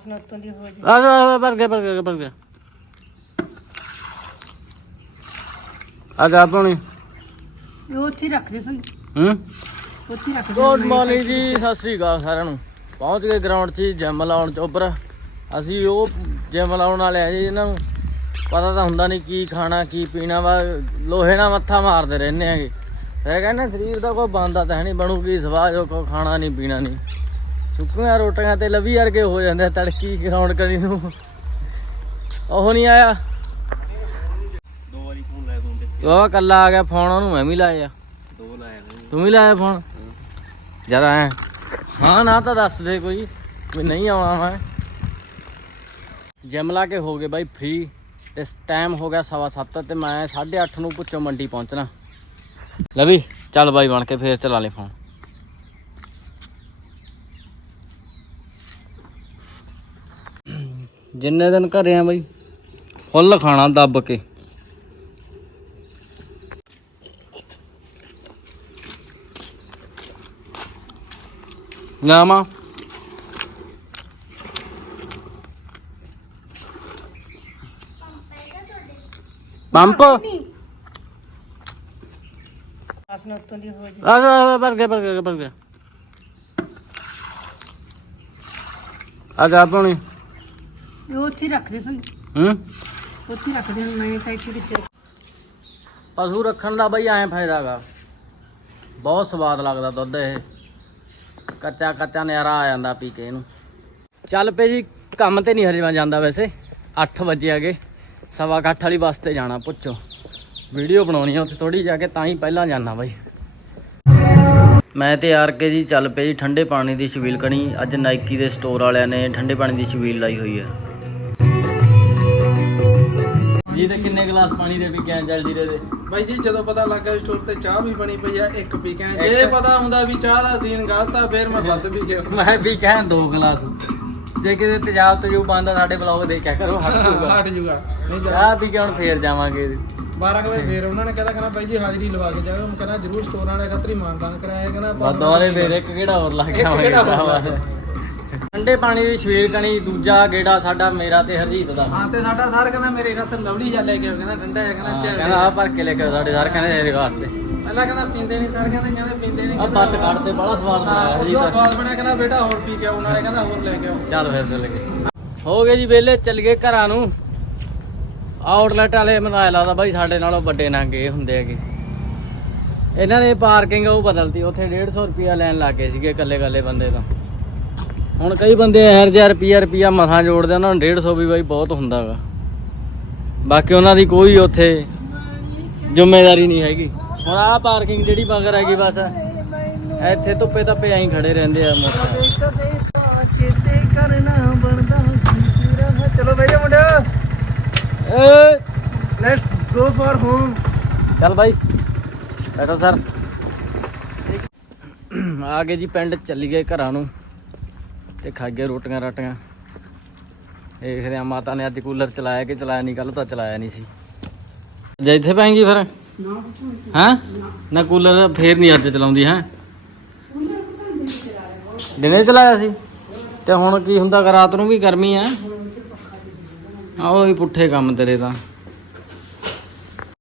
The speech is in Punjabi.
ਵਾਸਨਾ ਉੱਤੋਂ ਦੀ ਹੋ ਜੀ। ਆ ਜਾ ਆ ਜਾ ਪਾਣੀ ਇਹ ਉੱਥੇ ਹੀ ਰੱਖ ਦੇ ਫਿਰ ਹੂੰ? ਉੱਥੇ ਹੀ ਰੱਖ ਦੇ ਗੁੱਡ ਮਾਰਨਿੰਗ ਜੀ ਸਤਿ ਸ੍ਰੀ ਅਕਾਲ ਸਾਰਿਆਂ ਨੂੰ। ਪਹੁੰਚ ਗਏ ਗਰਾਊਂਡ 'ਚ ਜਿਮ ਲਾਉਣ ਚੋਬਰ ਅਸੀਂ ਉਹ ਜਿਮ ਲਾਉਣ ਵਾਲੇ ਆ ਜੀ ਇਹਨਾਂ ਨੂੰ ਪਤਾ ਤਾਂ ਹੁੰਦਾ ਨਹੀਂ ਕੀ ਖਾਣਾ ਕੀ ਪੀਣਾ ਵਾ। ਲੋਹੇ ਨਾਲ ਮੱਥਾ ਮਾਰਦੇ ਰਹਿੰਦੇ ਆਗੇ ਫਿਰ ਕਹਿੰਦੇ ਸਰੀਰ ਦਾ ਕੋਈ ਬੰਦਾ ਤਾਂ ਹੈ ਨਹੀਂ ਬਣੂ ਕੀ ਸਵਾਹ ਜੋ ਕੋ ਖਾਣਾ ਨਹੀਂ ਪੀਣਾ ਨਹੀਂ। ਸੁੱਕੀਆਂ ਰੋਟੀਆਂ ਤੇ ਲਵੀ ਵਰਗੇ ਹੋ ਜਾਂਦੇ ਤੜਕੀ ਗਰਾਉਂਡ ਕਰੀ ਨੂੰ। ਉਹ ਨਹੀਂ ਆਇਆ। ਦੋ ਵਾਰੀ ਫੋਨ ਲਾਇਆ ਤੂੰ ਤੇ ਉਹ ਕੱਲਾ ਆ ਗਿਆ ਫੋਨ, ਉਹਨੂੰ ਮੈਂ ਵੀ ਲਾਇਆ ਦੋ ਲਾਇਆ ਤੂੰ ਵੀ ਲਾਇਆ ਫੋਨ? ਜਰਾ ਐ। ਹਾਂ, ਨਾ ਤਾਂ ਦੱਸ ਦੇ ਕੋਈ, ਵੀ ਨਹੀਂ ਆਉਣਾ ਮੈਂ। ਜਿਮ ਲਾ ਕੇ ਹੋ ਗਏ ਬਾਈ ਫ੍ਰੀ ਤੇ ਟਾਈਮ ਹੋ ਗਿਆ ਸਵਾ ਸੱਤ, ਤੇ ਮੈਂ 8:30 ਨੂੰ ਪੁੱਛੋ ਮੰਡੀ ਪਹੁੰਚਣਾ। ਲਵੀ, ਚੱਲ ਬਾਈ ਬਣ ਕੇ ਫੇਰ ਚਲਾ ਲੈ ਫੋਨ। ਜਿੰਨੇ ਦਿਨ ਘਰੇ ਆ ਬਈ, ਫੁੱਲ ਖਾਣਾ ਦੱਬ ਕੇ। ਨਾਮਾ ਪੰਪ? ਵਾਸਨਾ ਉੱਤੋਂ ਦੀ ਹੋ ਜੀ, ਆ ਜਾ, ਭਰ ਗਿਆ ਭਰ ਗਿਆ ਭਰ ਗਿਆ। ਆ ਜਾ ਪਾਣੀ ਇਹ ਉੱਥੇ ਹੀ ਰੱਖ ਦੇ ਫਿਰ ਹੂੰ? ਉੱਥੇ ਹੀ ਰੱਖ ਦੇ ਹੁਣ ਮੈਂ ਤਾਂ ਇੱਥੇ ਕਿੱਥੇ ਪਸ਼ੂ ਰੱਖਣ ਦਾ ਬਈ ਐਂ ਫਾਇਦਾਗਾ ਬਹੁਤ ਸਵਾਦ ਲੱਗਦਾ ਦੁੱਧ ਇਹ। ਕੱਚਾ ਕੱਚਾ ਨਜ਼ਾਰਾ ਆ ਜਾਂਦਾ ਪੀ ਕੇ ਇਹਨੂੰ। ਚੱਲ ਪਏ ਜੀ ਕੰਮ ਤੇ ਨਹੀਂ ਹਜੇ ਮੈਂ ਜਾਂਦਾ ਵੈਸੇ। 8 ਵਜੇ ਆਗੇ ਸਵਾ ਕੁ ਅੱਠ ਵਾਲੀ ਬੱਸ ਤੇ ਜਾਣਾ ਪੁੱਛੋ। ਵੀਡੀਓ ਬਣਾਉਣੀ ਆ ਉੱਥੇ ਥੋੜੀ ਜਾ ਕੇ ਤਾਂ ਹੀ ਪਹਿਲਾਂ ਜਾਣਾ ਬਾਈ। ਮੈਂ ਤੇ ਆਰ ਕੇ ਜੀ ਚੱਲ ਪਏ ਜੀ ਠੰਡੇ ਪਾਣੀ ਦੀ ਛਬੀਲ ਕਣੀ। ਅੱਜ ਨਾਈਕੀ ਦੇ ਸਟੋਰ ਵਾਲਿਆਂ ਨੇ ਠੰਡੇ ਪਾਣੀ ਦੀ ਛਬੀਲ ਲਾਈ ਹੋਈ ਹੈ ਜੀ ਤੇ ਕਿੰਨੇ ਗਲਾਸ ਪਾਣੀ ਦੇ ਵੀ ਕਿਆਂ ਜਲਦੀ ਦੇ ਦੇ ਬਾਈ ਜੀ ਜਦੋਂ ਪਤਾ ਲੱਗਾ ਸਟੋਰ ਤੇ ਚਾਹ ਵੀ ਬਣੀ ਪਈ ਆ ਇੱਕ ਪੀ ਕੇ ਆਏ। ਜੇ ਇੱਕ- ਪਤਾ ਹੁੰਦਾ ਵੀ ਚਾਹ ਦਾ ਸੀਨ ਗਲਤ ਆ ਫਿਰ ਮੈਂ ਵੱਧ ਵੀ ਗਿਆ। ਮੈਂ ਵੀ ਕਹਿਣ ਦੋ ਗਲਾਸ। ਜੇ ਕਿਤੇ ਤੇਜ਼ਾਬ ਤਜੂਬ ਬੰਦਾ ਸਾਡੇ ਬਲੌਗ ਦੇਖਿਆ ਕਰੋ ਹਟ ਜੂਗਾ। ਹਟ ਜੂਗਾ। ਨਹੀਂ ਜਾ ਚਾਹ ਪੀ ਕੇ ਹੁਣ ਫੇਰ ਜਾਵਾਂਗੇ। 12 ਵਜੇ ਫੇਰ ਉਹਨਾਂ ਨੇ ਕਹਿੰਦਾ ਕਹਿੰਦਾ ਬਾਈ ਜੀ ਹਾਜ਼ਰੀ ਲਵਾ ਕੇ ਜਾਓ ਮੈਂ ਕਹਿੰਦਾ ਜ਼ਰੂਰ ਸਟੋਰ ਵਾਲੇ ਖਾਤਰ ਮਾਨਦਾਨ ਕਰਾਇਆ। ਕਹਿੰਦਾ ਆਪਾਂ ਬਦੋਰੇ ਫੇਰ ਇੱਕ ਕਿਹੜਾ ਹੋਰ ਲੱਗ ਇੱਕ ਜਾਵਾਂਗੇ ਕਿਹੜਾ ਹੋਰ। ਠੰਡੇ ਪਾਣੀ ਦੀ ਸ਼ਵੇਰ ਕਣੀ ਦੂਜਾ ਗੇੜਾ ਸਾਡਾ ਮੇਰਾ ਤੇ ਹਰਜੀਤ ਦਾ। ਹਾਂ ਤੇ ਸਾਡਾ ਸਰ ਕਹਿੰਦਾ ਮੇਰੇ ਖਾਤਰ ਲਵਲੀ ਜਾ ਲੈ ਕੇ ਆਓ ਕਹਿੰਦਾ ਠੰਡਾ ਹੈ ਕਹਿੰਦਾ ਚੱਲ ਕਹਿੰਦਾ ਆ ਭਰ ਕੇ ਲੈ ਕੇ ਆਓ ਸਾਡੇ ਸਾਰੇ ਕਹਿੰਦੇ ਤੇਰੇ ਵਾਸਤੇ। ਪਹਿਲਾਂ ਕਹਿੰਦਾ ਪੀਂਦੇ ਨਹੀਂ ਸਰ ਕਹਿੰਦੇ ਕਹਿੰਦੇ ਪੀਂਦੇ ਨਹੀਂ ਆ ਬੱਤ ਕੱਢ ਤੇ ਬੜਾ ਸਵਾਦ ਬਣਾਇਆ ਹਾਂ ਹਰਜੀਤ ਉਹ ਸਵਾਦ ਬਣਿਆ ਕਹਿੰਦਾ ਬੇਟਾ ਹੋਰ ਪੀ ਕੇ ਆਓ ਨਾਲੇ ਕਹਿੰਦਾ ਹੋਰ ਲੈ ਕੇ ਆਓ। ਚੱਲ ਫਿਰ ਚੱਲ ਗਏ। ਹੋ ਗਏ ਜੀ ਵੇਲੇ ਚੱਲ ਗਏ ਘਰਾਂ ਨੂੰ। ਆਊਟਲੈਟ ਵਾਲੇ ਮਨਾਇਆ ਲੱਗਦਾ ਬਾਈ ਸਾਡੇ ਨਾਲੋਂ ਵੱਡੇ ਨਾਂਗੇ ਹੁੰਦੇ ਹੈਗੇ। ਇਹਨਾਂ ਨੇ ਪਾਰਕਿੰਗ ਉਹ ਬਦਲਤੀ ਉੱਥੇ 150 ਰੁਪਿਆ ਲੈਣ ਲੱਗੇ ਸੀਗੇ ਇਕੱਲੇ ਇਕੱਲੇ ਬੰਦੇ ਤਾਂ। ਹੁਣ ਕਈ ਬੰਦੇ 1000 ਰੁਪਿਆ ਰੁਪਿਆ ਮਸਾਂ ਜੋੜਦੇ ਉਹਨਾਂ ਨੂੰ 150 ਵੀ ਬਾਈ ਬਹੁਤ ਹੁੰਦਾਗਾ ਬਾਕੀ ਉਹਨਾਂ ਦੀ ਕੋਈ ਉੱਥੇ ਜ਼ਿੰਮੇਵਾਰੀ ਨਹੀਂ ਹੈਗੀ। ਹੁਣ ਆਹ ਪਾਰਕਿੰਗ ਜਿਹੜੀ ਮਗਰ ਹੈਗੀ ਬਸ ਇੱਥੇ ਧੁੱਪੇ ਧੱਪੇ ਐਂ ਖੜੇ ਰਹਿੰਦੇ ਆ ਚਲੋ ਬਈ ਮੁੰਡਿਓ। ਏ! ਲੈਟਸ ਗੋ ਫॉर ਹੋਮ ਚੱਲ ਬਾਈ ਬੈਠੋ ਸਰ। ਆ ਗਏ ਜੀ ਪਿੰਡ ਚੱਲੀ ਗਏ ਘਰਾਂ ਨੂੰ। ਤੇ ਖਾ ਗਏ ਰੋਟੀਆਂ ਰਾਟੀਆਂ। ਦੇਖਦੇ ਆ ਮਾਤਾ ਨੇ ਅੱਜ ਕੂਲਰ ਚਲਾਇਆ ਕਿ ਚਲਾਇਆ ਨਹੀਂ ਕੱਲ ਤਾਂ ਚਲਾਇਆ ਨਹੀਂ ਸੀ। ਜੇ ਇੱਥੇ ਪੈਂਗੀ ਫਿਰ? ਹਾਂ? ਨਾ ਕੂਲਰ ਫੇਰ ਨਹੀਂ ਅੱਜ ਚਲਾਉਂਦੀ, ਹੈ? ਦਿਨੇ ਚਲਾਇਆ ਸੀ? ਤੇ ਹੁਣ ਕੀ ਹੁੰਦਾ ਗਾ ਰਾਤ ਨੂੰ ਵੀ ਗਰਮੀ ਆ ਆ ਉਹ ਹੀ ਪੁੱਠੇ ਕੰਮ ਤੇਰੇ ਤਾਂ।